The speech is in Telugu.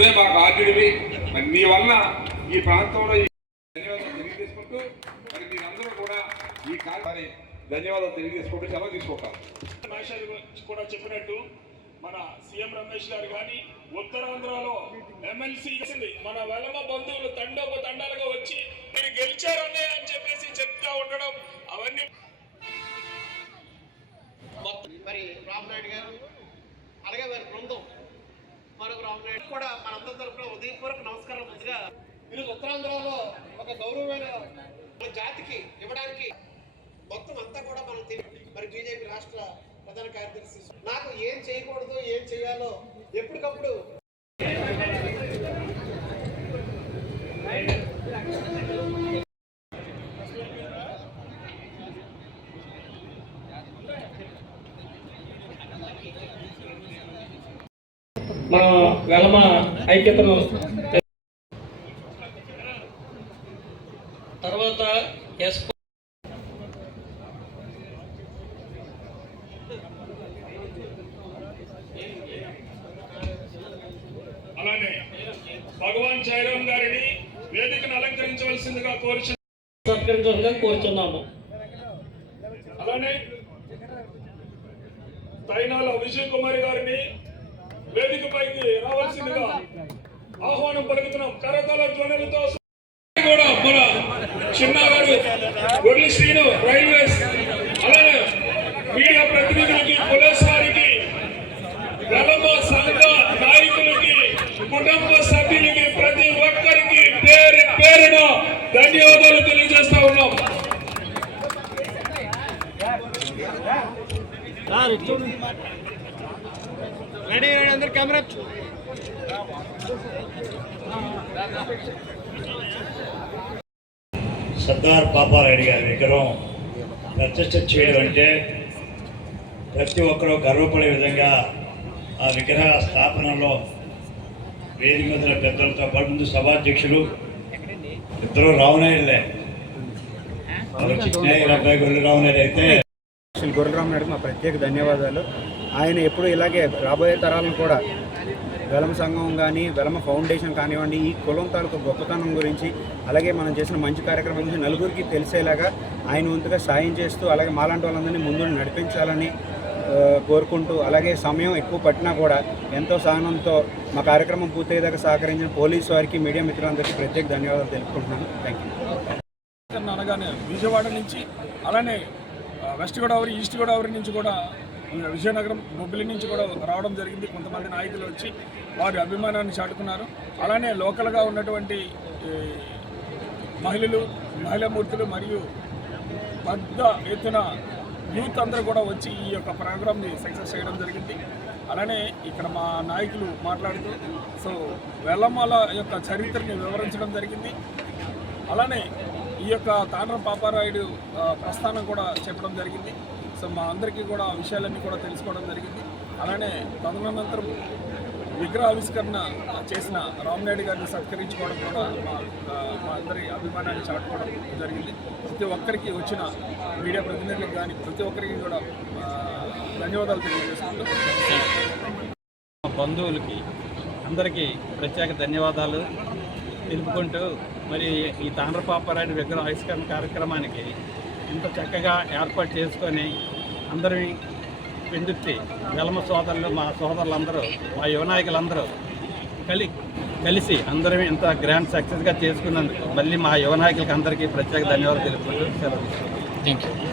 నువ్వే మాకు ఆర్జుడివి. మరి నీ వల్ల ఈ ప్రాంతంలో ధన్యవాదాలు తెలియజేసుకుంటూ మరి మీరందరూ కూడా ఈ కార్యక్రమాన్ని ధన్యవాదాలు తెలియజేసుకుంటూ సెలవు తీసుకుంటాం. కూడా చెప్పినట్టు మన సీఎం రమేష్ గారు కానీ ఉత్తరాంధ్రలో ఎమ్మెల్సీ మన వెలమ బంధువులు తండాలుగా వచ్చి మీరు గెలిచారనే అని చెప్పేసి చెప్తా ఉండడం అవన్నీ మరి రామనాయుడు గారు అలాగే వారి బృందం మరొక రామనాయుడు కూడా మనందరి తరఫున ఉదయపూర్వక నమస్కారం. ముందుగా ఈరోజు ఉత్తరాంధ్రలో ఒక గౌరవమైన జాతికి ఇవ్వడానికి మొత్తం అంతా కూడా మనం మరి బీజేపీ రాష్ట్ర ప్రధాన కార్యదర్శి నాకు ఏం చేయకూడదు ఏం చేయాలో ఎప్పటికప్పుడు మన వెలమ ఐక్యతను తర్వాత అలానే భగవాన్ జయరాం గారిని వేదికను అలంకరించవలసిందిగా కోరుచున్నాము. అలానే తైనాల విజయ్ కుమార్ గారిని వేదికపైకి రావాల్సిందిగా ఆహ్వానం పలుకుతున్నాం. కరతాళ ధ్వనులతో కూడా మన చిన్న గారు గొడ్లి శ్రీను రైల్వేస్ అలానే మీడియా ప్రతినిధులకి పోలీస్ వారికి వెలమ సంఘ నాయకులకి కుటుంబ సభ్యులకి ప్రతి ఒక్కరికి పేరున ధన్యవాదాలు తెలియజేస్తా ఉన్నాం. అందరు కెమెరా సర్దార్ పాపారాయుడు గారి విగ్రహం ప్రతిష్ఠ చేయడం అంటే ప్రతి ఒక్కరూ గర్వపడే విధంగా ఆ విగ్రహ స్థాపనలో వేదిక మీద పెద్దలతో పాటు ముందు సభాధ్యక్షులు ఇద్దరు రావునాయుడులే, చిన్న అబ్బాయి గొల్లు రావునాయుడు అయితే గొర్రె రామనాయుడుకి మా ప్రత్యేక ధన్యవాదాలు. ఆయన ఎప్పుడు ఇలాగే రాబోయే తరాలను కూడా వెలమ సంఘం కానీ వెలమ ఫౌండేషన్ కానివ్వండి ఈ కులం తాలూకు గొప్పతనం గురించి అలాగే మనం చేసిన మంచి కార్యక్రమం గురించి నలుగురికి తెలిసేలాగా ఆయన వంతుగా సాయం చేస్తూ అలాగే మాలాంటి వాళ్ళందరినీ ముందు నడిపించాలని కోరుకుంటూ అలాగే సమయం ఎక్కువ పట్టినా కూడా ఎంతో సహనంతో మా కార్యక్రమం పూర్తయ్యేదాకా సహకరించిన పోలీసు వారికి మీడియా మిత్రులందరికీ ప్రత్యేక ధన్యవాదాలు తెలుపుకుంటున్నాను. Thank you. అనగానే విజయవాడ నుంచి అలానే వెస్ట్ గోదావరి ఈస్ట్ గోదావరి నుంచి కూడా విజయనగరం బొబ్బిలి నుంచి కూడా రావడం జరిగింది. కొంతమంది నాయకులు వచ్చి వారి అభిమానాన్ని చాటుకున్నారు. అలానే లోకల్గా ఉన్నటువంటి మహిళామూర్తులు మరియు పెద్ద ఎత్తున యూత్ అందరూ కూడా వచ్చి ఈ యొక్క ప్రోగ్రామ్ని సక్సెస్ చేయడం జరిగింది. అలానే ఇక్కడ మా నాయకులు మాట్లాడుతూ వెలమల యొక్క చరిత్రని వివరించడం జరిగింది. అలానే ఈ యొక్క తాండ్రం పాపారాయుడు ప్రస్థానం కూడా చెప్పడం జరిగింది. మా అందరికీ కూడా ఆ విషయాలన్నీ కూడా తెలుసుకోవడం జరిగింది. అలానే తదనంతరం విగ్రహావిష్కరణ చేసిన రామనాయుడు గారిని సత్కరించుకోవడం కూడా మా అందరి అభిమానాన్ని చాటుకోవడం జరిగింది. ప్రతి ఒక్కరికి వచ్చిన మీడియా ప్రతినిధులకు కానీ ప్రతి ఒక్కరికి కూడా ధన్యవాదాలు తెలియజేసుకుంటూ బంధువులకి అందరికీ ప్రత్యేక ధన్యవాదాలు తెలుపుకుంటూ మరి ఈ తాండ్ర పాపారాయుడు విగ్రహ ఆవిష్కరణ కార్యక్రమానికి ఇంత చక్కగా ఏర్పాటు చేసుకొని అందరినీ పెందుర్తి వెలమ సోదరులు మా సోదరులందరూ మా యువ నాయకులందరూ కలిసి అందరం ఇంత గ్రాండ్ సక్సెస్గా చేసుకున్నందుకు మళ్ళీ మా యువ నాయకులకి అందరికీ ప్రత్యేక ధన్యవాదాలు తెలుపుకుంటూ సెలవు.